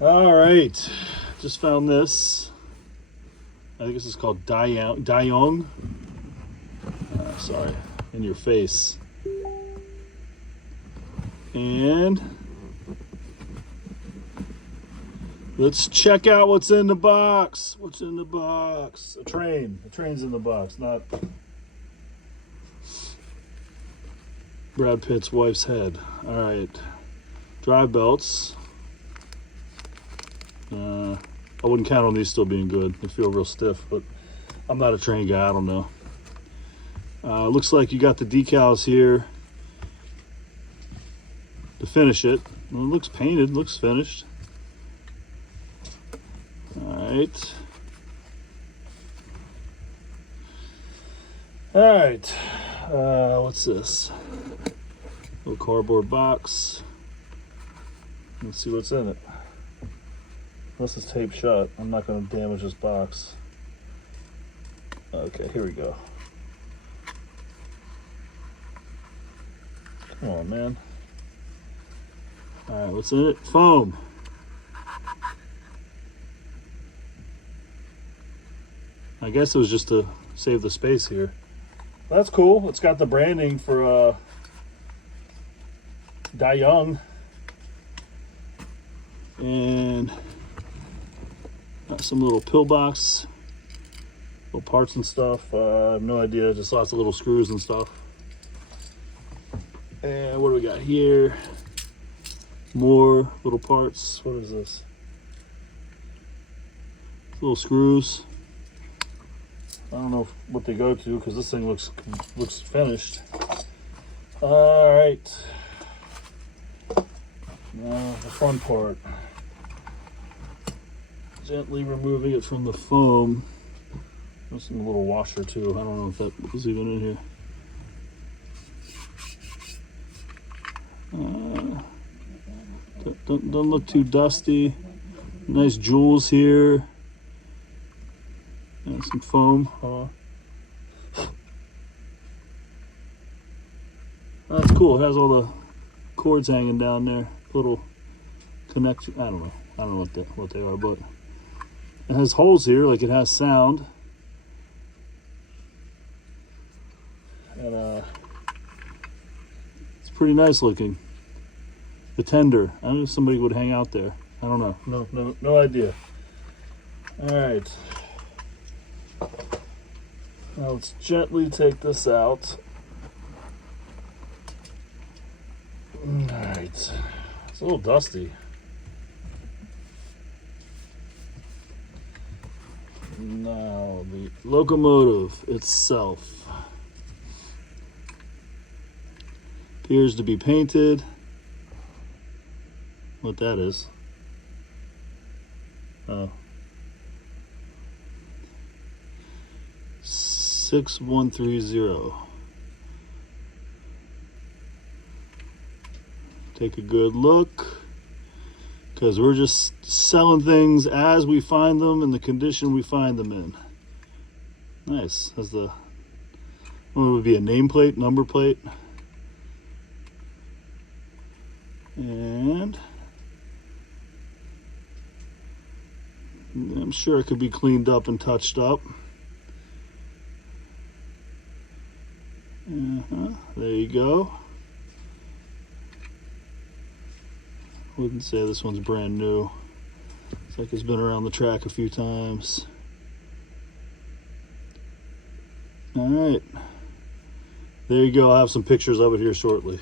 All right, just found this. I think this is called Daiyoung. Sorry, in your face. And let's check out what's in the box. What's in the box? A train. A train's in the box, not Brad Pitt's wife's head. All right, drive belts. I wouldn't count on these still being good. They feel real stiff, but I'm not a train guy. I don't know. Looks like you got the decals here to finish it. Well, it looks painted, looks finished. All right. All right. What's this? Little cardboard box. Let's see what's in it. Unless it's taped shut, I'm not going to damage this box. Okay, here we go. Come on, man. All right, what's in it? Foam. I guess it was just to save the space here. That's cool. It's got the branding for Daiyoung. And got some little pillbox, little parts and stuff. I have no idea, just lots of little screws and stuff. And what do we got here? More little parts. What is this? Little screws. I don't know what they go to because this thing looks finished. All right. Now the fun part. Gently removing it from the foam. There's a little washer too. I don't know if that was even in here. Don't look too dusty. Nice jewels here. And some foam. That's cool. It has all the cords hanging down there. Little connection. I don't know what they are, but it has holes here, like it has sound. And it's pretty nice looking. The tender. I don't know if somebody would hang out there. I don't know. No idea. All right. Now let's gently take this out. All right. It's a little dusty. Now the locomotive itself appears to be painted. What that is? Oh. 6130. Take a good look, because we're just selling things as we find them in the condition we find them in. Nice. Has the, what would be a nameplate, number plate, and I'm sure it could be cleaned up and touched up. There you go. Wouldn't say this one's brand new. It's like it's been around the track a few times. All right. There you go. I'll have some pictures of it here shortly.